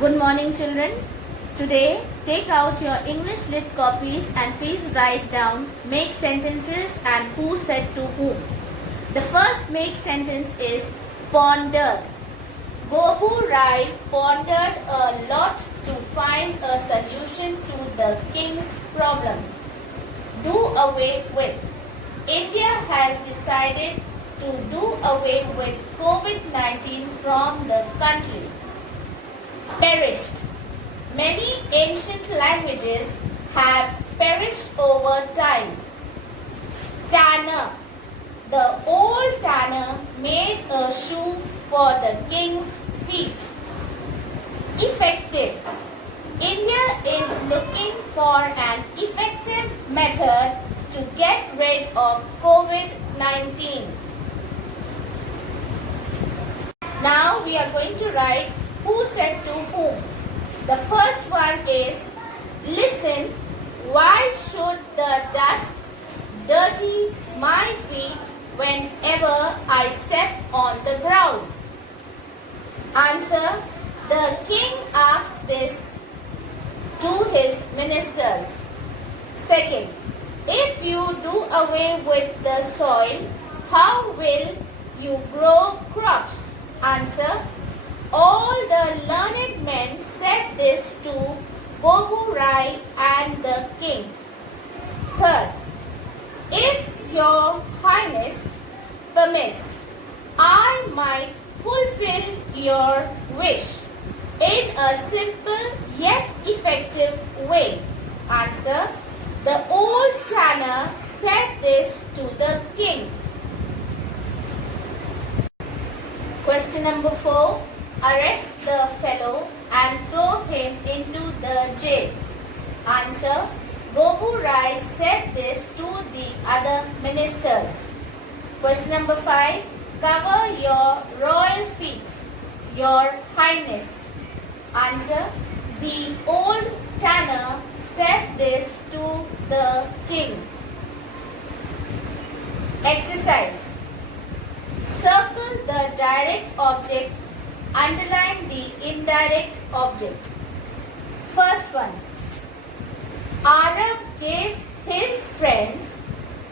Good morning, children. Today, take out your English lit copies and please write down make sentences and who said to whom. The first make sentence is pondered. Bobu Rai pondered a lot to find a solution to the king's problem. Do away with. India has decided to do away with COVID-19 from the country. Perished. Many ancient languages have perished over time. Tanner. The old tanner made a shoe for the king's feet. Effective. India is looking for an effective method to get rid of COVID-19. Now we are going to write who said to whom. The first one is, listen, why should the dust dirty my feet whenever I step on the ground? Answer, the king asked this to his ministers. Second, if you do away with the soil, how will you grow crops? Answer, all the learned men said this to Bobu Rai and the king. Third, if your highness permits, I might fulfill your wish in a simple yet effective way. Answer, the old tanner said this to the king. Question number 4. Arrest the fellow and throw him into the jail. Answer, Bobu Rai said this to the other ministers. Question number 5. Cover your royal feet, your highness. Answer, the old tanner said this to the king. Exercise. Circle the direct object, underline the indirect object. First one. Arab gave his friends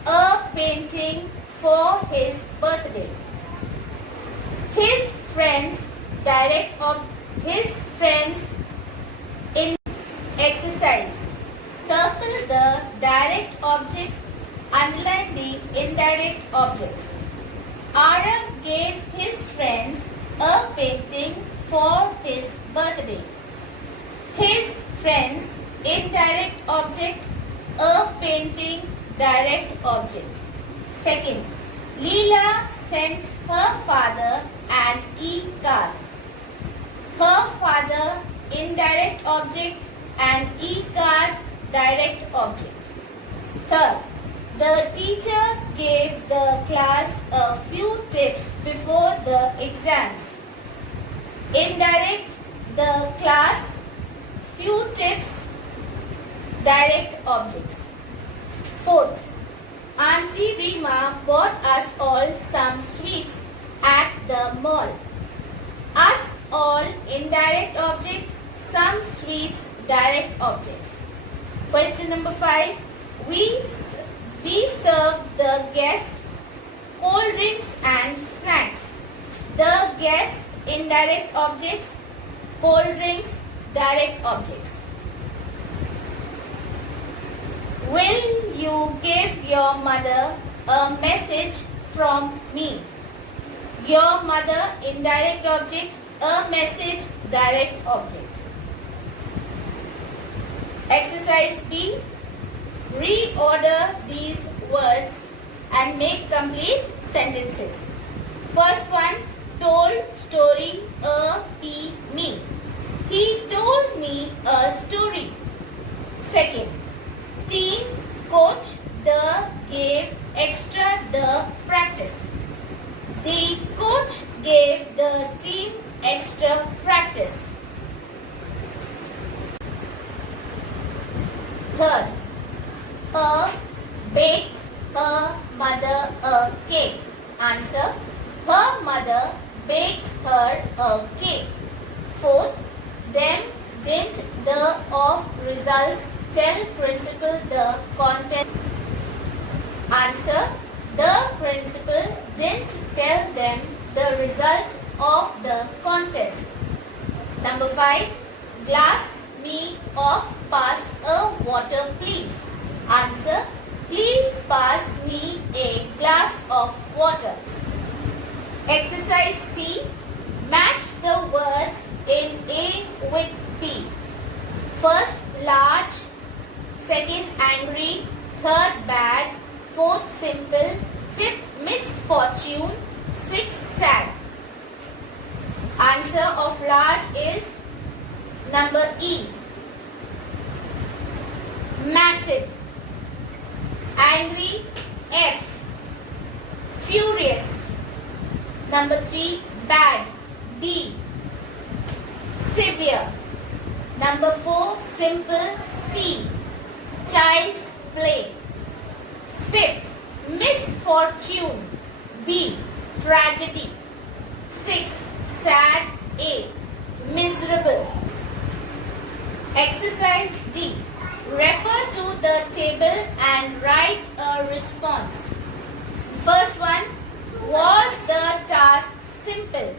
a painting for his birthday. His friends in exercise. Circle the direct objects, underline the indirect objects. Arab gave his friends a painting for his birthday. His friends, indirect object, a painting, direct object. Second, Leela sent her father an e-card. Her father, indirect object, and e-card, direct object. Third, the teacher gave the class a few tips before the exams. Indirect, the class, few tips, direct objects. Fourth, Auntie Rima bought us all some sweets at the mall. Us all, indirect object, some sweets, direct objects. Question number 5. We serve the guest cold drinks and snacks. The guest, indirect objects, cold drinks, direct objects. Will you give your mother a message from me? Your mother, indirect object, a message, direct object. Exercise B. Reorder these words and make complete sentences. First one, told, story, he, me. He told me a story. Second, team, coach, the, gave, extra, the, practice. The coach gave the team extra practice. Third, baked her mother a cake. Answer, her mother baked her a cake. Fourth, them of results tell principal the contest? Answer. The principal didn't tell them the result of the contest. Number 5. Glass me of pass a water please. Answer. Please pass me a glass of water. Exercise C. Match the words in A with B. First, large. Second, angry. Third, bad. Fourth, simple. Fifth, misfortune. Sixth, sad. Answer of large is number E. Massive. Angry, F. Furious. Number 3, bad, D. Severe. Number 4, simple, C. Child's play. Fifth, misfortune, B. Tragedy. Sixth, sad, A. Miserable. Exercise D. Refer to the table and write a response. First one, was the task simple?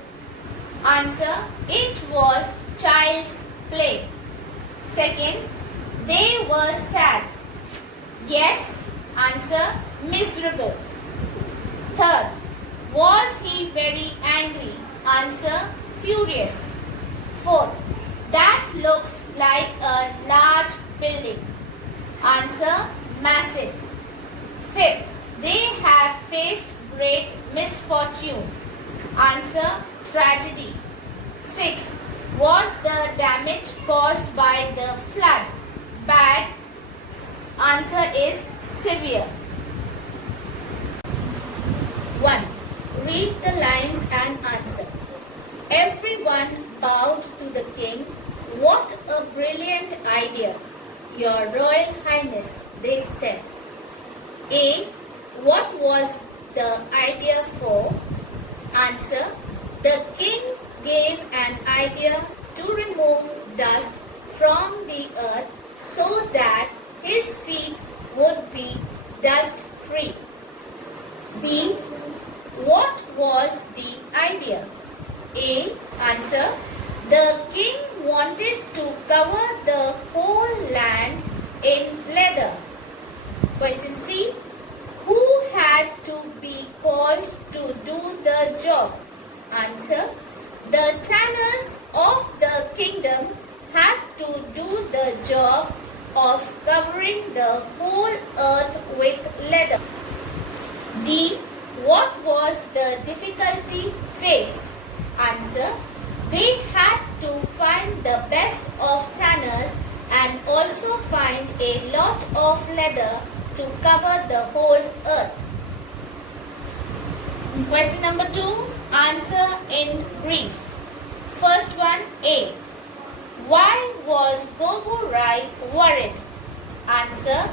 Answer, it was child's play. Second, they were sad. Yes. Answer, miserable. Third, was he very angry? Answer, furious. Fourth, that looks like a large building. Answer, massive. Fifth, they have faced great misfortune. Answer, tragedy. Sixth, was the damage caused by the flood? Bad. Answer is severe. 1. Read the lines and answer. Everyone bowed to the king. What a brilliant idea, Your Royal Highness, they said. A. What was the idea for? Answer. The king gave an idea to remove dust from the earth so that his feet would be dust free. B. What was the idea? A. Answer. The king wanted to cover the whole land in leather. Question C. Who had to be called to do the job? Answer. The tanners of the kingdom had to do the job of covering the whole earth with leather. D. What was the difficulty faced? Answer. They had to find the best of tanners and also find a lot of leather to cover the whole earth. Question number 2. Answer in brief. First one, A. Why was Gobu Rai worried? Answer.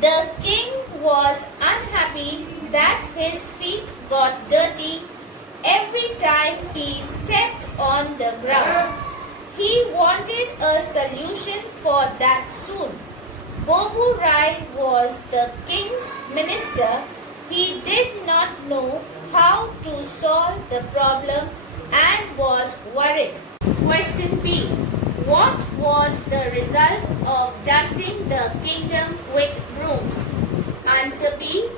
The king was unhappy that his feet got dirty every time he stepped on the ground. He wanted a solution for that soon. Gobu Rai was the king's minister. He did not know how to solve the problem and was worried. Question B. What was the result of dusting the kingdom with brooms? Answer B.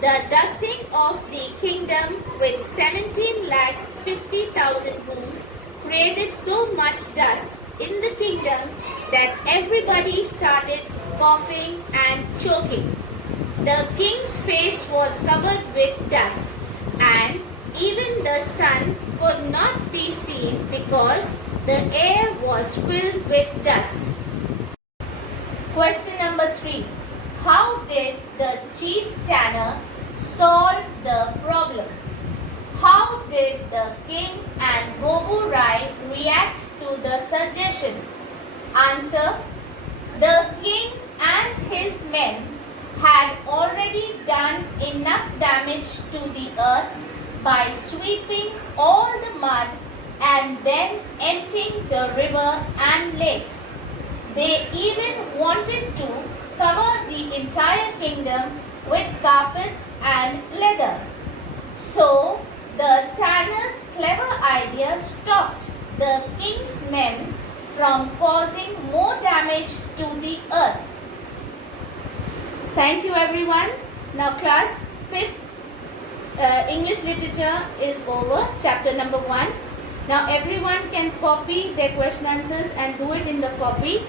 The dusting of the kingdom with 17,50,000 brooms created so much dust in the kingdom that everybody started coughing and choking. The king's face was covered with dust, and even the sun could not be seen because the air was filled with dust. Question number 3. How did the chief tanner solve the problem? How did the king and Gobu Rai react to the suggestion? Answer. The king and his men had already done enough damage to the earth by sweeping all the mud and then emptying the river and lakes. They even wanted to cover the entire kingdom with carpets and leather. So, the tanner's clever idea stopped the king's men from causing more damage to the earth. Thank you everyone. Now class 5th English literature is over, chapter number 1. Now everyone can copy their question answers and do it in the copy.